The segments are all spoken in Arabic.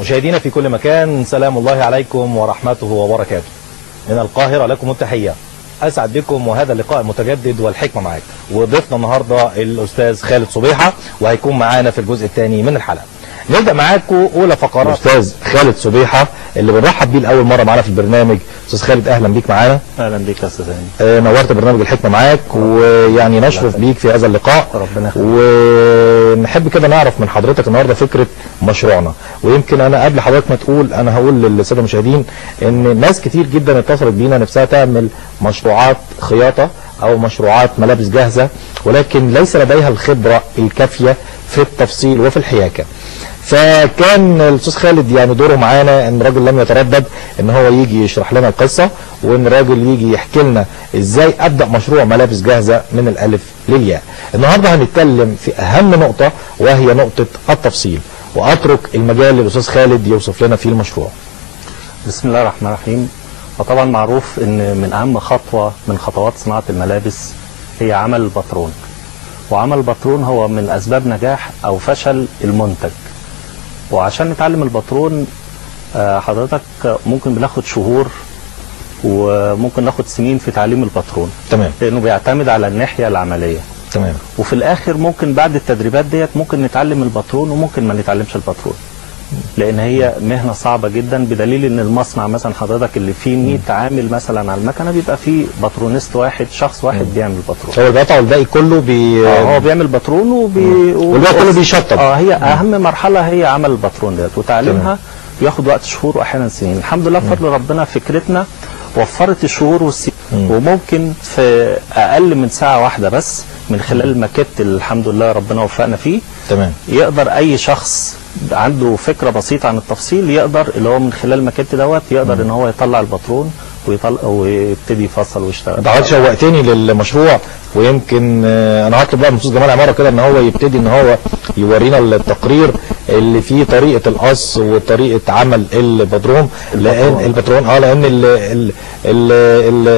مشاهدينا في كل مكان، سلام الله عليكم ورحمته وبركاته. من القاهرة لكم التحية. أسعد بكم وهذا اللقاء المتجدد والحكمة معاك. وضيفنا النهاردة الأستاذ خالد صبيحة، وهيكون معانا في الجزء الثاني من الحلقة. نبدأ معاكم أولى فقرات الأستاذ خالد صبيحة اللي بنرحب بيه لأول مرة معانا في البرنامج. أستاذ خالد أهلا بيك معانا. أهلا بيك يا أستاذ هاني. نورت برنامج الحكمة معاك، ويعني نشرف بيك في هذا اللقاء. ربنا يخليك. ونحب كده نعرف من حضرتك النهارده فكرة مشروعنا. ويمكن أنا قبل حضرتك ما تقول، أنا هقول للسادة المشاهدين إن ناس كتير جدا اتصلت بينا نفسها تعمل مشروعات خياطة أو مشروعات ملابس جاهزة، ولكن ليس لديها الخبرة الكافية في التفصيل وفي الحياكة. فكان الاستاذ خالد يعني دوره معانا ان الراجل لم يتردد ان هو يجي يشرح لنا القصه، وان الراجل يجي يحكي لنا ازاي ابدا مشروع ملابس جاهزه من الالف للياء. النهارده هنتكلم في اهم نقطه، وهي نقطه التفصيل، واترك المجال للاستاذ خالد يوصف لنا فيه المشروع. بسم الله الرحمن الرحيم. وطبعا معروف ان من اهم خطوه من خطوات صناعه الملابس هي عمل الباترون. وعمل الباترون هو من اسباب نجاح او فشل المنتج. وعشان نتعلم الباترون حضرتك ممكن بناخد شهور وممكن ناخد سنين في تعليم الباترون. تمام. لانه بيعتمد على الناحيه العمليه. تمام. وفي الاخر ممكن بعد التدريبات ديت ممكن نتعلم الباترون وممكن ما نتعلمش الباترون، لان هي مهنه صعبه جدا، بدليل ان المصنع مثلا حضرتك اللي فيه 100 عامل مثلا على المكنه بيبقى فيه باترونيست واحد، شخص واحد بيعمل باترون. هو القطع والباقي كله هو بيعمل باترون والباقي كله بيشطب. هي اهم مرحله هي عمل الباترون ديت، وتعليمها بياخد وقت شهور واحيانا سنين. الحمد لله بفضل ربنا فكرتنا وفرت الشهور والسنين، وممكن في اقل من ساعه واحده بس من خلال الماكيت اللي الحمد لله ربنا وفقنا فيه. تمام. يقدر اي شخص عنده فكره بسيطه عن التفصيل يقدر اللي هو من خلال الماكيت دوت يقدر ان هو يطلع الباترون ويبتدي يفصل ويشتغل. انت حضرتك شوقتني للمشروع، ويمكن انا هطلب بقى من استاذ جمال عماره كده ان هو يبتدي ان هو يورينا التقرير اللي فيه طريقه القص وطريقه عمل الباترون. لان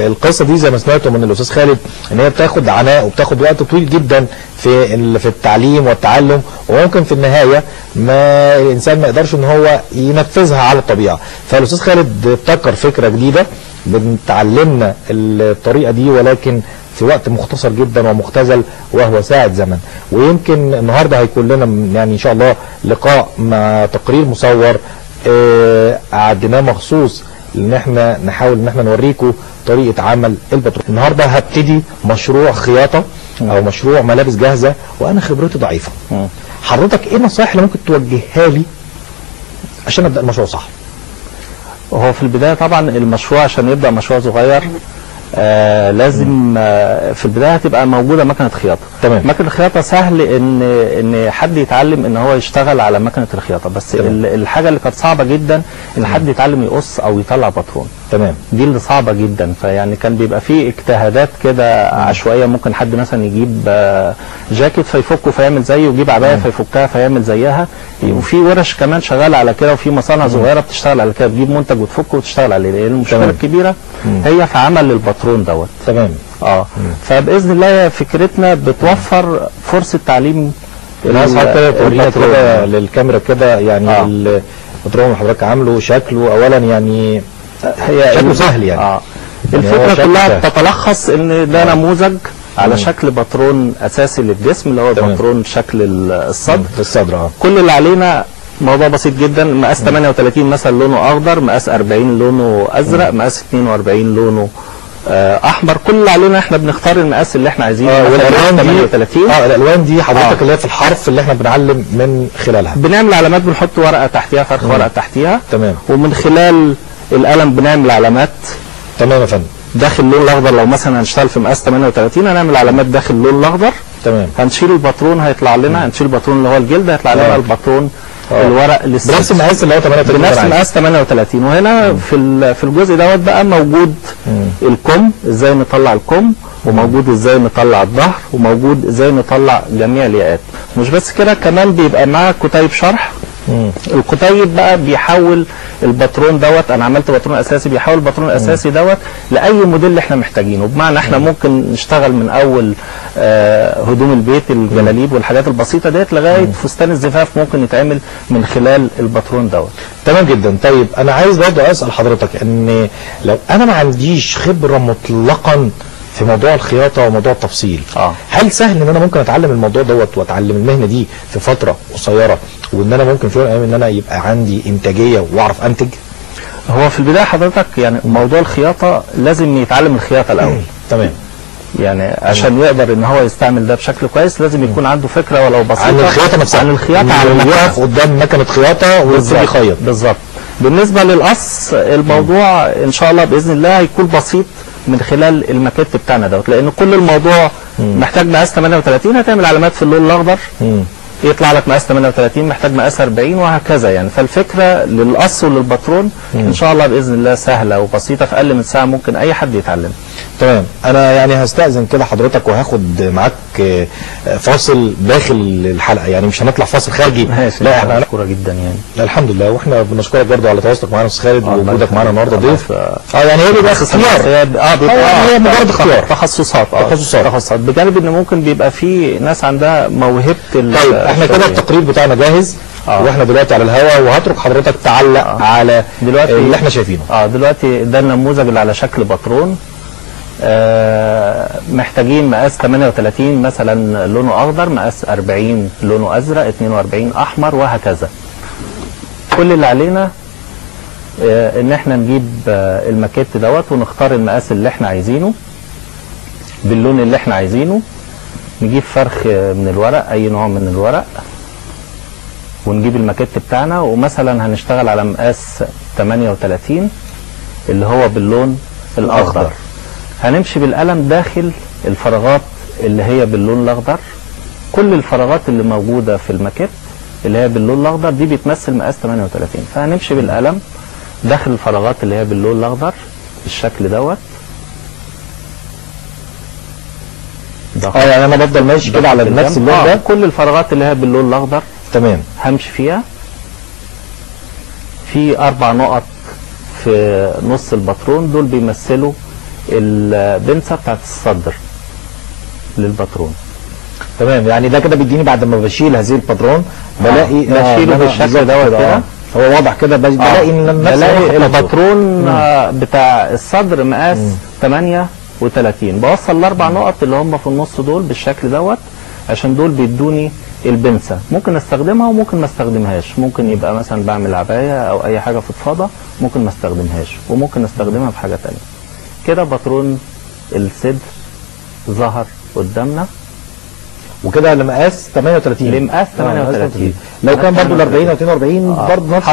القصه دي زي ما سمعتوا من الاستاذ خالد ان هي بتاخد عناء وبتاخد وقت طويل جدا في التعليم والتعلم، وممكن في النهايه ما الانسان ما يقدرش ان هو ينفذها على الطبيعه. فالاستاذ خالد ابتكر فكره جديده بنتعلمنا الطريقه دي، ولكن في وقت مختصر جدا ومختزل، وهو ساعة زمن. ويمكن النهارده هيكون لنا يعني ان شاء الله لقاء مع تقرير مصور عدناه مخصوص ان احنا نحاول ان احنا نوريكم طريقه عمل الباترون. النهارده هبتدي مشروع خياطه او مشروع ملابس جاهزه، وانا خبرتي ضعيفه. حضرتك ايه النصائح اللي ممكن توجهها لي عشان ابدا المشروع صح؟ هو في البدايه طبعا المشروع عشان يبدا مشروع صغير لازم في البدايه هتبقى موجوده مكنه خياطه. تمام. مكنه الخياطه سهل ان حد يتعلم ان هو يشتغل على مكنه الخياطه، بس الحاجه اللي كانت صعبه جدا ان حد يتعلم يقص او يطلع باترون. تمام. دي اللي صعبه جدا. فيعني كان بيبقى فيه اجتهادات كده عشوائيه، ممكن حد مثلا يجيب جاكيت فيفكه فيعمل زيه، ويجيب عبايه فيفكها فيعمل زيها. وفي ورش كمان شغاله على كده، وفي مصانع صغيره بتشتغل على كده، بتجيب منتج وتفكه وتشتغل عليه. لان المشكله الكبيره هي في عمل الباترون دوت. تمام. فباذن الله فكرتنا بتوفر فرصه تعليم الناس. حتى تورينا كده للكاميرا كده يعني الباترون اللي حضرتك عامله شكله اولا يعني هي شكله سهل يعني. الفكره كلها تتلخص ان ده نموذج على شكل باترون اساسي للجسم اللي هو باترون شكل الصدر. كل اللي علينا موضوع بسيط جدا. مقاس 38 مثلا لونه اخضر، مقاس 40 لونه ازرق، مقاس 42 لونه احمر. كل اللي علينا احنا بنختار المقاس اللي احنا عايزينه. والالوان دي 38 الالوان دي حضرتك اللي هي في الحرف اللي احنا بنعلم من خلالها. بنعمل علامات، بنحط ورقه تحتيها، فرخ ورقه تحتيها. تمام. ومن خلال القلم بنعمل علامات. تمام يا فندم. داخل اللون الاخضر لو مثلا هنشتغل في مقاس 38 هنعمل علامات داخل اللون الاخضر. تمام. هنشيل الباترون هيطلع لنا، هنشيل الباترون اللي هو الجلد هيطلع لنا الباترون الورق بنفس المقاس اللي هو 38. بنفس مقاس 38. وهنا في الجزء دوت بقى موجود الكم، ازاي نطلع الكم، وموجود ازاي نطلع الظهر، وموجود ازاي نطلع جميع الياقات. مش بس كده، كمان بيبقى معاه كتيب شرح الكتيب بقى بيحول الباترون دوت، انا عملت باترون اساسي، بيحول الباترون الاساسي دوت لاي موديل احنا محتاجينه. بمعنى احنا ممكن نشتغل من اول هدوم البيت، الجلاليب والحاجات البسيطه ديت، لغايه فستان الزفاف ممكن يتعمل من خلال الباترون دوت. تمام جدا. طيب انا عايز برضه اسال حضرتك ان لو انا ما عنديش خبره مطلقا في موضوع الخياطه وموضوع التفصيل، هل سهل ان انا ممكن اتعلم الموضوع دوت واتعلم المهنه دي في فتره قصيره، وان انا ممكن في يوم من الايام ان انا يبقى عندي انتاجيه واعرف انتج؟ هو في البدايه حضرتك يعني موضوع الخياطه لازم يتعلم الخياطه الاول. تمام. يعني عشان يقدر ان هو يستعمل ده بشكل كويس لازم يكون عنده فكره ولو بسيطه عن الخياطه نفسها، عن الخياطه، على يقف قدام مكنه خياطه ويبتدي يخيط. بالظبط. بالنسبه للقص الموضوع ان شاء الله باذن الله هيكون بسيط من خلال الماكيت بتاعنا دوت، لان كل الموضوع محتاج مقاس 38، هتعمل علامات في اللون الاخضر يطلع لك مقاس 38، محتاج مقاس 40 وهكذا يعني. فالفكره للقص وللباترون ان شاء الله باذن الله سهله وبسيطه، في اقل من ساعه ممكن اي حد يتعلم. تمام. انا يعني هستأذن كده حضرتك وهاخد معاك فاصل داخل الحلقه، يعني مش هنطلع فاصل خارجي. لا احنا مشكوره جدا يعني. الحمد لله، واحنا بنشكرك برضه على تواصلك معانا استاذ خالد ووجودك معانا النهارده ضيف. يعني هي بيبقى اختيار، هي مجرد اختيار، تخصصات بجانب ان ممكن بيبقى في ناس عندها موهبه. طيب احنا كده التقرير بتاعنا جاهز واحنا دلوقتي على الهواء، وهترك حضرتك تعلق على دلوقتي اللي احنا شايفينه. دلوقتي ده النموذج اللي على شكل باترون. محتاجين مقاس 38 مثلا لونه اخضر، مقاس 40 لونه ازرق، 42 احمر وهكذا. كل اللي علينا ان احنا نجيب الماكيت دوت ونختار المقاس اللي احنا عايزينه باللون اللي احنا عايزينه. نجيب فرخ من الورق، اي نوع من الورق، ونجيب الماكيت بتاعنا، ومثلا هنشتغل على مقاس 38 اللي هو باللون الاخضر. هنمشي بالقلم داخل الفراغات اللي هي باللون الاخضر. كل الفراغات اللي موجوده في الماكيت اللي هي باللون الاخضر دي بتمثل مقاس 38، فهنمشي بالقلم داخل الفراغات اللي هي باللون الاخضر بالشكل دوت. يعني انا بفضل ماشي كده على نفس اللون ده. كل الفراغات اللي هي باللون الاخضر تمام همشي فيها. في 4 نقط في نص الباترون، دول بيمثلوا البنسه بتاعت الصدر للباترون. تمام. يعني ده كده بيديني بعد ما بشيل هذه الباترون بلاقي بشيله بالشكل دوت كده. هو واضح كده بلاقي ان بلاقي الباترون بتاع الصدر مقاس 38. بوصل ال4 نقط اللي هم في النص دول بالشكل دوت، عشان دول بيدوني البنسه. ممكن استخدمها وممكن ما استخدمهاش. ممكن يبقى مثلا بعمل عبايه او اي حاجه فضفاضه ممكن ما استخدمهاش، وممكن استخدمها في حاجه ثانيه. كده باترون الصدر ظهر قدامنا، وكده لمقاس 38. لمقاس 38. لو كان برضه ال 40 او 42 برضه نفس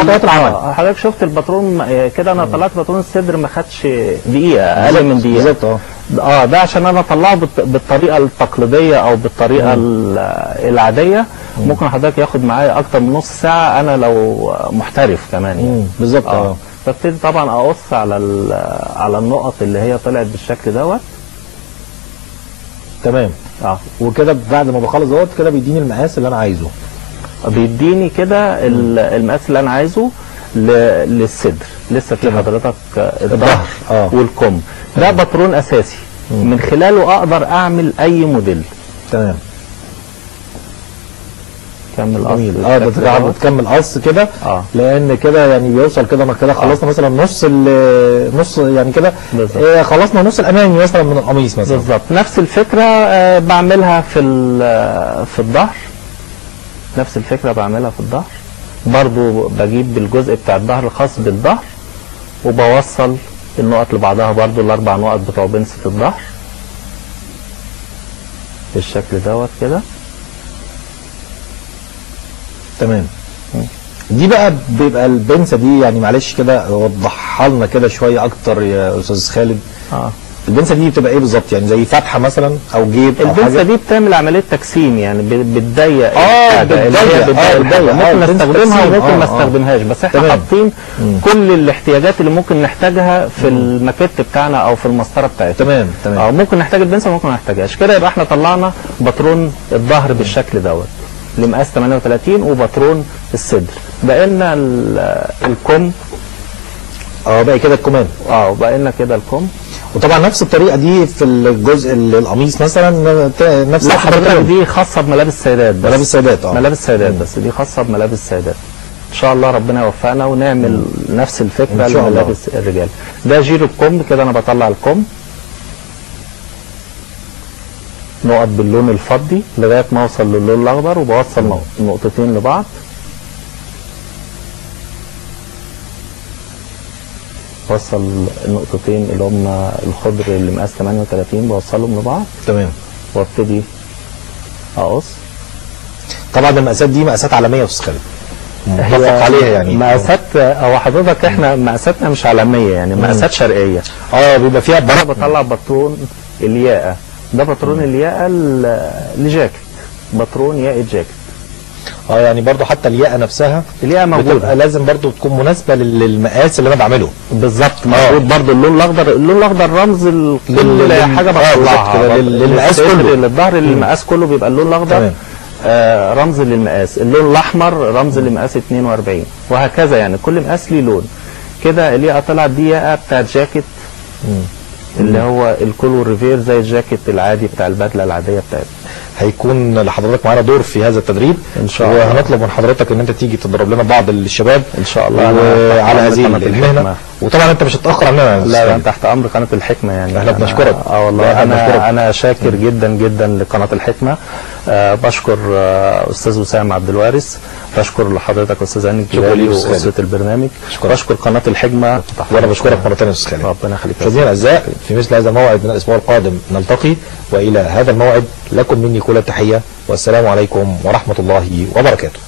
خطوات العمل. حضرتك شفت الباترون كده، انا طلعت باترون الصدر ما خدش دقيقه، اقل من دقيقه. بالظبط. ده عشان انا اطلعه بالطريقه التقليديه او بالطريقه العاديه. ممكن حضرتك ياخد معايا اكتر من نص ساعه انا لو محترف كمان يعني. بالظبط. فابتدي طبعا اقص على النقط اللي هي طلعت بالشكل دوت. تمام. وكده بعد ما بخلص دوت كده بيديني المقاس اللي انا عايزه. بيديني كده المقاس اللي انا عايزه للصدر. لسه في حضرتك الظهر والكم. ده باترون اساسي من خلاله اقدر اعمل اي موديل. تمام. كمل قص. ده بتكمل قص كده. لان كده يعني بيوصل كده، انا كده خلصنا مثلا نص يعني كده خلصنا نص الامامي مثلا من القميص مثلا. بالظبط. نفس الفكره بعملها في الظهر. نفس الفكره بعملها في الظهر برضو. بجيب الجزء بتاع الظهر الخاص بالظهر وبوصل النقط لبعضها برضو، ال4 نقط بتوع بنسة الظهر بالشكل دوت كده. تمام. دي بقى بيبقى البنسه دي، يعني معلش كده وضحها لنا كده شويه اكتر يا استاذ خالد. البنسه دي بتبقى ايه بالظبط؟ يعني زي فتحه مثلا او جيب او حاجه؟ البنسه دي بتعمل عمليه تكسيم، يعني بتضيق بتضيق. ممكن استخدمها وممكن ما استخدمهاش، بس احنا حاطين كل الاحتياجات اللي ممكن نحتاجها في الماكيت بتاعنا او في المسطره بتاعتنا. تمام. او ممكن نحتاج البنسه وممكن ما نحتاجهاش. كده يبقى احنا طلعنا باترون الظهر بالشكل دوت لمقاس 38 وباترون الصدر. بقى لنا الكم. باقي كده الكمام. بقى لنا كده الكم. وطبعا نفس الطريقه دي في الجزء القميص مثلا، نفس لا حضرتك دي خاصه بملابس السيدات بس. ملابس السيدات ملابس السيدات بس، دي خاصه بملابس السيدات. ان شاء الله ربنا يوفقنا ونعمل نفس الفكره لملابس الرجال. ده جير الكم كده، انا بطلع الكم نقط باللون الفضي لغايه ما اوصل للون الاخضر، وبوصل نقطتين لبعض. بوصل النقطتين اللي هم الخضر اللي مقاس 38 بوصلهم لبعض. تمام. وابتدي اقص. طبعا المقاسات دي مقاسات عالميه يا استاذ خالد، متفق عليها يعني. مقاسات او حضرتك احنا مقاساتنا مش عالميه يعني، مقاسات شرقيه. بيبقى فيها انا بطلع بطرون الياقه، ده بطرون الياقه لجاكيت، بطرون ياقه جاكيت. يعني برضو حتى الياقه نفسها، الياقه موجوده، لازم برضو تكون مناسبه للمقاس اللي انا بعمله. بالظبط. موجود برضو اللون الاخضر. اللون الاخضر رمز لكل حاجه بطلعها، للمقاس كله، للظهر المقاس كله بيبقى اللون الاخضر رمز للمقاس. اللون الاحمر رمز لمقاس 42 وهكذا يعني، كل مقاس ليه لون. كده الياقه طلعت دي ياقه بتاعت جاكيت اللي هو الكولو ريفير زي الجاكيت العادي بتاع البدله العاديه بتاعتنا. هيكون لحضرتك معانا دور في هذا التدريب ان شاء الله، وهنطلب من حضرتك ان انت تيجي تدرب لنا بعض الشباب ان شاء الله على هذه المهنه. وطبعا انت مش هتاخر عننا. لا تحت امر قناه الحكمه يعني. احنا بنشكرك. والله انا شاكر جدا جدا لقناه الحكمه. بشكر استاذ وسام عبد الوارث، بشكر لحضرتك استاذ هاني الجبالي واسره البرنامج، بشكر قناه الحكمه، وانا بشكرك مره ثانيه يا استاذ خالد. ربنا يخليك. مشاهدينا الاعزاء، في مثل هذا الموعد من الاسبوع القادم نلتقي، والى هذا الموعد لكم مني كل التحيه، والسلام عليكم ورحمه الله وبركاته.